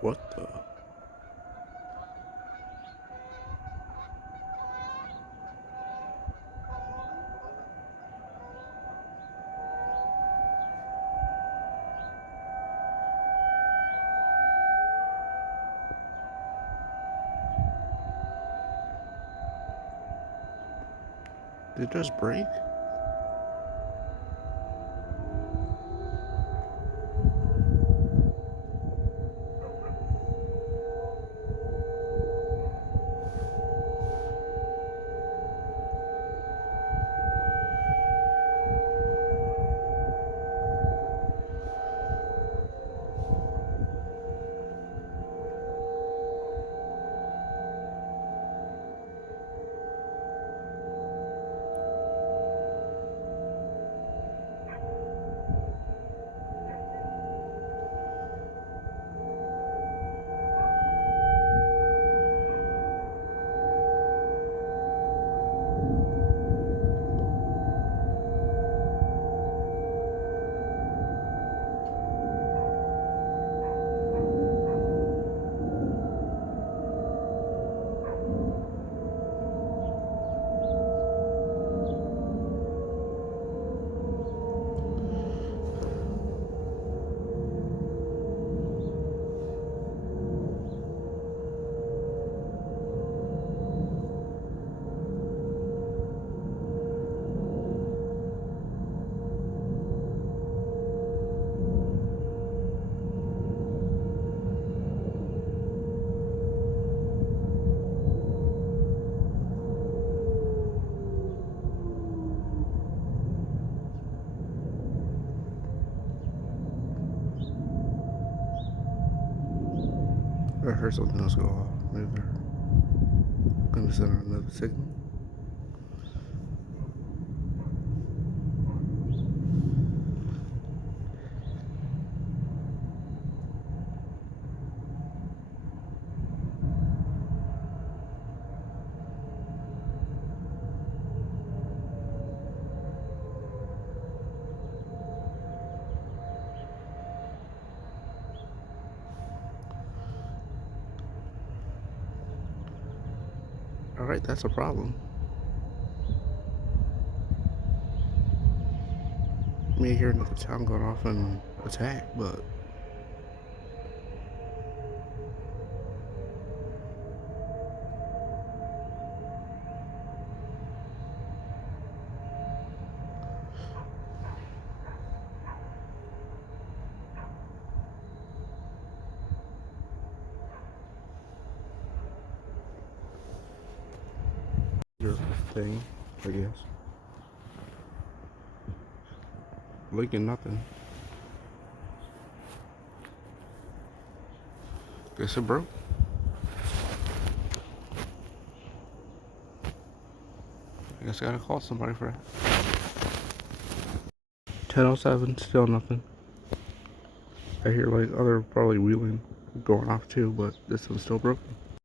What the? Did it just break? I heard something else go off. Maybe they're gonna send out another signal. Alright, that's a problem. Me hearing the town going off and attack, but your thing, I guess. Leaking nothing. Guess it broke. I guess I gotta call somebody for that. 10:07, still nothing. I hear like other probably wheeling going off too, but this one's still broken.